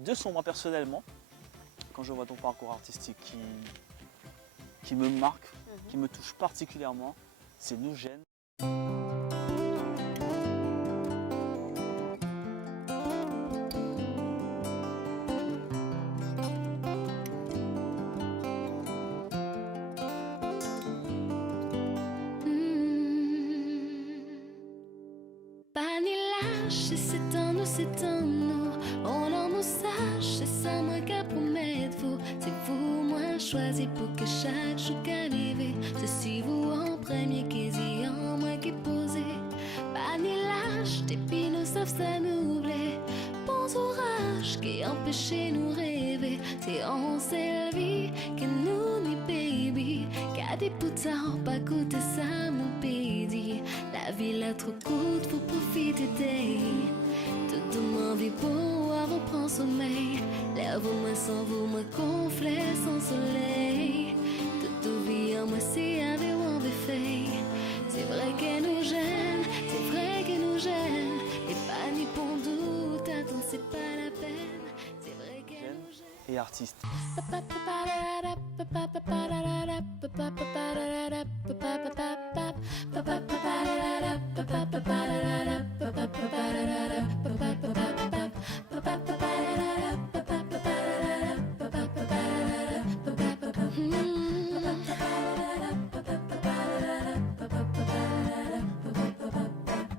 Deux sons, moi personnellement, quand je vois ton parcours artistique qui me marque, qui me touche particulièrement, c'est Nous Gêne. Pas ni lâche, c'est en nous. On en nous sache, c'est ça moi qu'à promettre vous. C'est vous, moi choisi pour que chaque jour qu'arrive. C'est si vous en premier qui dit en moi qui posé. Pas ni lâche, depuis nous savent ça nous blé. Bon orage qui empêchait nous rêver. C'est en vie que nous ni baby. Qu'à des poutins, pas coûter ça mon pédi. La vie là trop coûte, faut profiter d'elle. Tout m'envie pour avoir prend sommeil. Lève-moi sans vous, me gonfler sans soleil. Tout vie en moi c'est avec ou en fait. C'est vrai qu'elle nous gêne, c'est vrai qu'elle nous gêne. Et pas ni pour doute, attends c'est pas la peine. C'est vrai qu'elle nous gêne. Et artiste.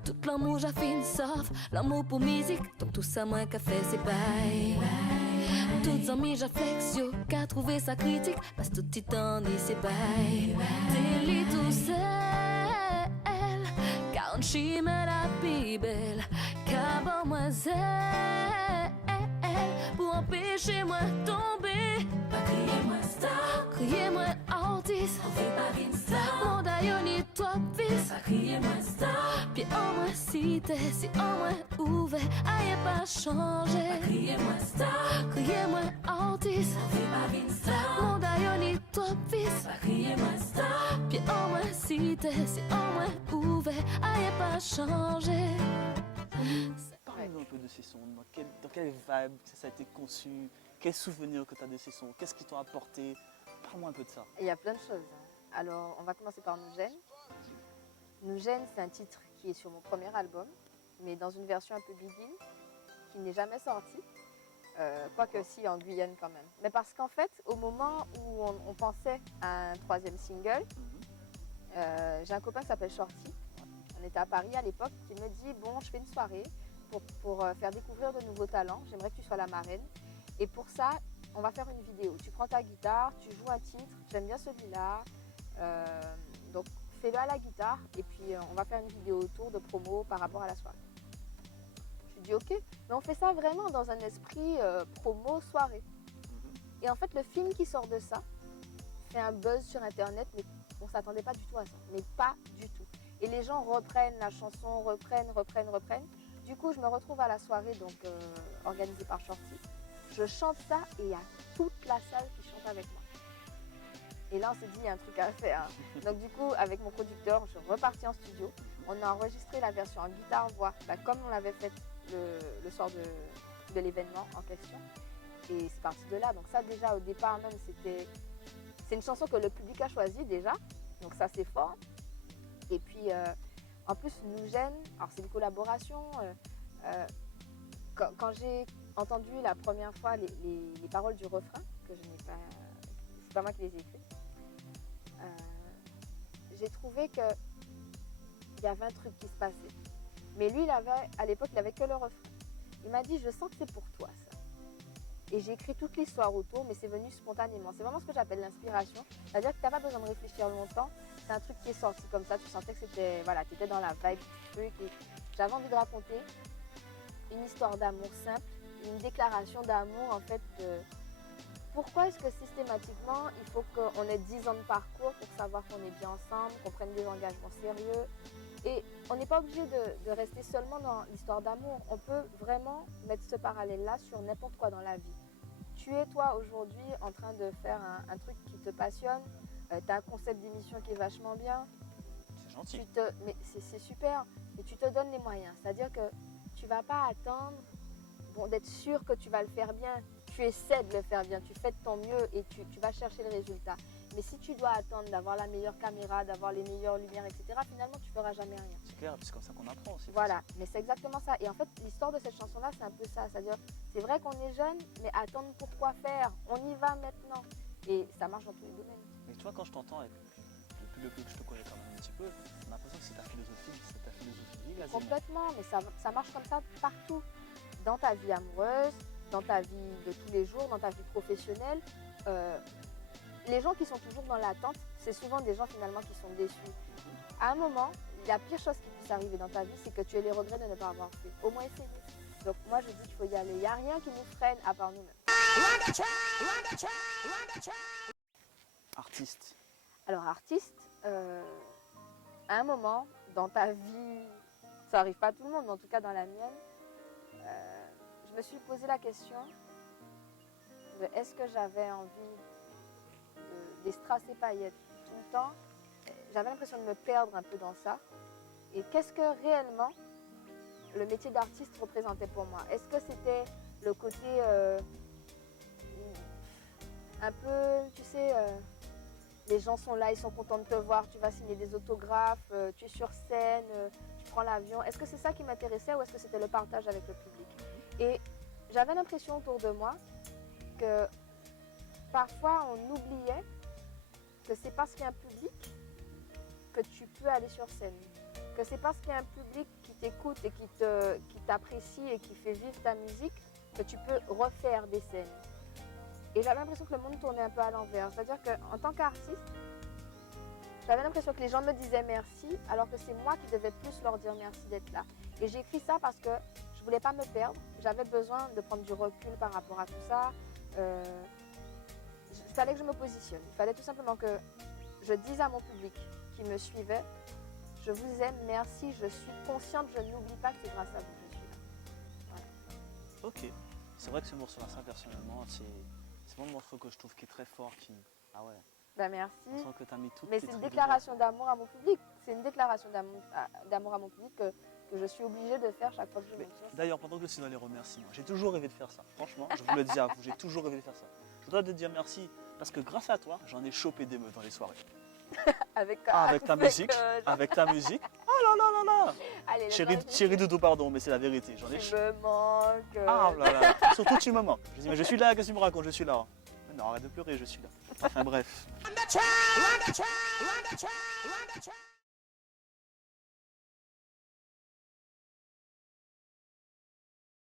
Tout l'amour j'affine sauf l'amour pour musique. Donc tout ça moi qu'a fait c'est bye. Toutes amis j'afflexion qu'à trouver sa critique. Parce que tout titan dit c'est bye. Dis-lui tout seul. Car on chime la plus belle. Car bon moi pour empêcher moi tomber. Pas crier moi star, crier moi artiste. On fait pas une star. Mon d'ailleurs ni toi fils. Pas crier moi star. Puis en moi si t'es, si en moi ouvert, aïe pas changé. Pas crier moi star, crier moi artiste. On fait pas une star. Mon d'ailleurs ni toi fils. Pas crier moi star. Puis en moi si t'es, si en moi ouvert, aïe pas changé. Parle-nous un peu de ces sons, dans quelle vibe ça a été conçu, quels souvenirs que tu as de ces sons, qu'est-ce qu'ils t'ont apporté, parle-moi un peu de ça. Il y a plein de choses. Alors, on va commencer par Nous Gêne. Nous Gêne, c'est un titre qui est sur mon premier album, mais dans une version un peu begin, qui n'est jamais sortie, quoique si en Guyane quand même. Mais parce qu'en fait, au moment où on pensait à un troisième single, j'ai un copain qui s'appelle Shorty, on était à Paris à l'époque, qui me dit « Bon, je fais une soirée pour faire découvrir de nouveaux talents, j'aimerais que tu sois la marraine. Et pour ça, on va faire une vidéo. Tu prends ta guitare, tu joues un titre, j'aime bien celui-là, donc fais-le à la guitare et puis on va faire une vidéo autour de promo par rapport à la soirée. » Je lui dis « Ok, mais on fait ça vraiment dans un esprit promo soirée. » Et en fait, le film qui sort de ça fait un buzz sur Internet, mais on ne s'attendait pas du tout à ça, mais pas du tout. Et les gens reprennent la chanson, reprennent. Du coup, je me retrouve à la soirée donc organisée par Shorty. Je chante ça et il y a toute la salle qui chante avec moi. Et là, on s'est dit, il y a un truc à faire. Donc du coup, avec mon producteur, je suis repartie en studio. On a enregistré la version en guitare-voix, comme on l'avait fait le soir de l'événement en question. Et c'est parti de là. Donc ça, déjà, au départ même, c'est une chanson que le public a choisie déjà. Donc ça, c'est fort. Et puis, en plus, Nous Gêne, alors c'est une collaboration. Quand j'ai entendu la première fois les paroles du refrain, que je n'ai pas, c'est pas moi qui les ai écrites, j'ai trouvé qu'il y avait un truc qui se passait. Mais lui, à l'époque, il n'avait que le refrain. Il m'a dit, je sens que c'est pour toi ça. Et j'ai écrit toute l'histoire autour, mais c'est venu spontanément. C'est vraiment ce que j'appelle l'inspiration. C'est-à-dire que tu n'as pas besoin de réfléchir longtemps. C'est un truc qui est sorti comme ça. Tu sentais que c'était, voilà, tu étais dans la vibe du truc. Et j'avais envie de raconter une histoire d'amour simple, une déclaration d'amour en fait. Pourquoi est-ce que systématiquement, il faut qu'on ait 10 ans de parcours pour savoir qu'on est bien ensemble, qu'on prenne des engagements sérieux. Et on n'est pas obligé de rester seulement dans l'histoire d'amour. On peut vraiment mettre ce parallèle-là sur n'importe quoi dans la vie. Tu es, toi, aujourd'hui, en train de faire un truc qui te passionne. Tu as un concept d'émission qui est vachement bien. C'est gentil. Mais c'est super. Et tu te donnes les moyens. C'est-à-dire que tu ne vas pas attendre bon, d'être sûr que tu vas le faire bien. Tu essaies de le faire bien, tu fais de ton mieux et tu vas chercher le résultat. Mais si tu dois attendre d'avoir la meilleure caméra, d'avoir les meilleures lumières, etc., finalement, tu ne feras jamais rien. C'est clair, c'est comme ça qu'on apprend aussi. Voilà, mais c'est exactement ça. Et en fait, l'histoire de cette chanson-là, c'est un peu ça. C'est-à-dire, c'est vrai qu'on est jeune, mais attendre pourquoi faire? On y va maintenant. Et ça marche dans tous les domaines. Mais toi, quand je t'entends, et depuis le peu que je te connais quand même un petit peu, on a l'impression que c'est ta philosophie de vie, quasiment. Complètement, mais ça marche comme ça partout. Dans ta vie amoureuse, dans ta vie de tous les jours, dans ta vie professionnelle. Les gens qui sont toujours dans l'attente, c'est souvent des gens finalement qui sont déçus. À un moment, la pire chose qui puisse arriver dans ta vie, c'est que tu aies les regrets de ne pas avoir fait. Au moins essayer. Donc moi je dis qu'il faut y aller. Il n'y a rien qui nous freine à part nous-mêmes. Artiste. Alors artiste, à un moment dans ta vie, ça n'arrive pas à tout le monde, mais en tout cas dans la mienne, je me suis posé la question de est-ce que j'avais envie des strass et paillettes tout le temps. J'avais l'impression de me perdre un peu dans ça. Et qu'est-ce que réellement le métier d'artiste représentait pour moi? Est-ce que c'était le côté un peu, tu sais, les gens sont là, ils sont contents de te voir, tu vas signer des autographes, tu es sur scène, tu prends l'avion. Est-ce que c'est ça qui m'intéressait ou est-ce que c'était le partage avec le public? Et j'avais l'impression autour de moi que parfois on oubliait que c'est parce qu'il y a un public que tu peux aller sur scène. Que c'est parce qu'il y a un public qui t'écoute et qui t'apprécie et qui fait vivre ta musique que tu peux refaire des scènes. Et j'avais l'impression que le monde tournait un peu à l'envers. C'est-à-dire qu'en tant qu'artiste, j'avais l'impression que les gens me disaient merci alors que c'est moi qui devais plus leur dire merci d'être là. Et j'ai écrit ça parce que je ne voulais pas me perdre. J'avais besoin de prendre du recul par rapport à tout ça. Il fallait que je me positionne. Il fallait tout simplement que je dise à mon public qui me suivait, je vous aime, merci, je suis consciente, je n'oublie pas que c'est grâce à vous que je suis là. Voilà. Ok. C'est vrai que ce morceau-là, ça personnellement, c'est mon morceau que je trouve qui est très fort, qui... Ah ouais. Ben merci. On sent que tu as mis tout. Mais c'est une déclaration d'amour à mon public. C'est une déclaration d'amour à mon public que je suis obligée de faire chaque fois que je monte sur scène. D'ailleurs, pendant que je suis dans les remerciements, j'ai toujours rêvé de faire ça. Franchement, je vous le dis à vous, j'ai toujours rêvé de faire ça. Je voudrais te dire merci parce que grâce à toi, j'en ai chopé des meufs dans les soirées. Avec ta musique. Avec ta musique. Oh là là là là. Allez, Chérie Doudou, pardon, mais c'est la vérité. J'en ai tu me manques. Ah là là. Surtout tu me manques. Je dis, mais je suis là, qu'est-ce que tu me racontes? Je suis là. Mais non, arrête de pleurer, je suis là. Enfin bref.